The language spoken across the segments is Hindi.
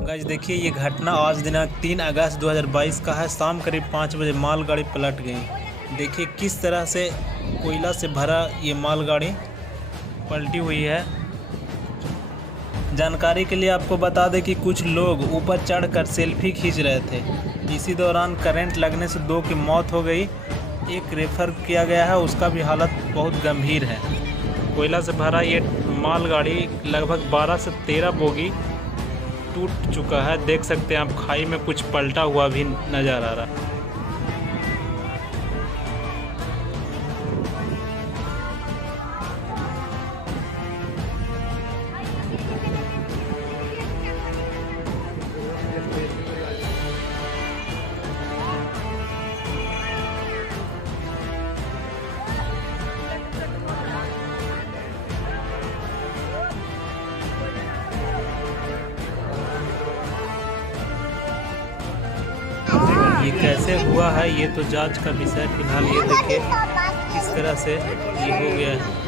गाइस देखिए, ये घटना आज दिनांक 3 अगस्त 2022 का है। शाम करीब 5 बजे मालगाड़ी पलट गई। देखिए किस तरह से कोयला से भरा ये मालगाड़ी पलटी हुई है। जानकारी के लिए आपको बता दें कि कुछ लोग ऊपर चढ़कर सेल्फी खींच रहे थे। इसी दौरान करंट लगने से 2 की मौत हो गई। एक रेफर किया गया है, उसका भी हालत बहुत गंभीर है। कोयला से भरा ये मालगाड़ी लगभग 12 से 13 बोगी टूट चुका है। देख सकते हैं आप, खाई में कुछ पलटा हुआ भी नज़र आ रहा है। ये कैसे हुआ है ये तो जांच का विषय। फिलहाल ये देखिए किस तरह से ये हो गया है।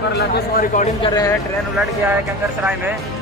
पर लगभग वहाँ रिकॉर्डिंग कर रहे हैं। ट्रेन उलट गया है कंकरसराय में।